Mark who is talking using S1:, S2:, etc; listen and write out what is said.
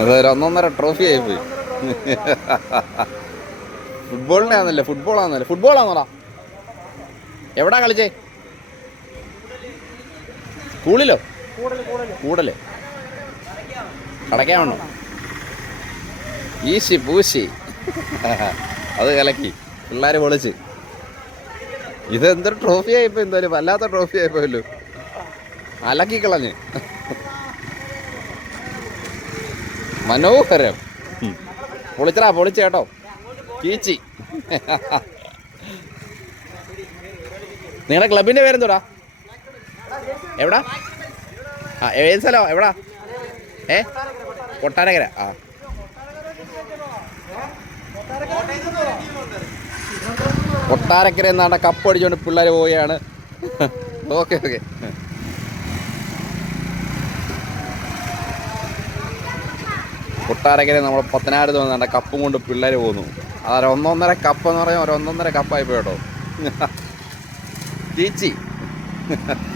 S1: അതൊരു ഒന്നൊന്നര ട്രോഫി ആയിപ്പോയി ഫുട്ബോളിനെ ആണല്ലേ ഫുട്ബോൾ ആണല്ലേ ഫുട്ബോൾ ആണോടാ എവിടാ കളിച്ചേ? സ്കൂളിലോ? കൂടൽ. കടക്കാണോ ഈശി പൂശി. അത് കലക്കി. പിള്ളേർ പൊളിച്ച്. ഇതെന്തൊരു ട്രോഫി ആയിപ്പോ എന്തായാലും വല്ലാത്ത ട്രോഫി ആയിപ്പോയല്ലോ അലക്കി കളഞ്ഞ്. മനോഹരം. പൊളിച്ചടാ പൊളിച്ച കേട്ടോ. കീച്ചി. നിങ്ങളുടെ ക്ലബിന്റെ പേരെന്തോടാ? എവിടാ? ആ ഏത് സ്ഥലം എവിടാ? ഏ? കൊട്ടാരക്കര. ആ. കൊട്ടാരക്കര എന്നാണ് കപ്പ് അടിച്ചുകൊണ്ട് പിള്ളേർ പോവുകയാണ്. Okay okay. കൊട്ടാരക്കര നമ്മൾ പത്തനായിരത്ത് വന്നിട്ട് കപ്പും കൊണ്ട് പിള്ളേർ പോകുന്നു. അതൊരു ഒന്നൊന്നര കപ്പ് എന്ന് പറഞ്ഞാൽ ഒരു ഒന്നൊന്നര കപ്പായി പോയി കേട്ടോ. ചീച്ചി.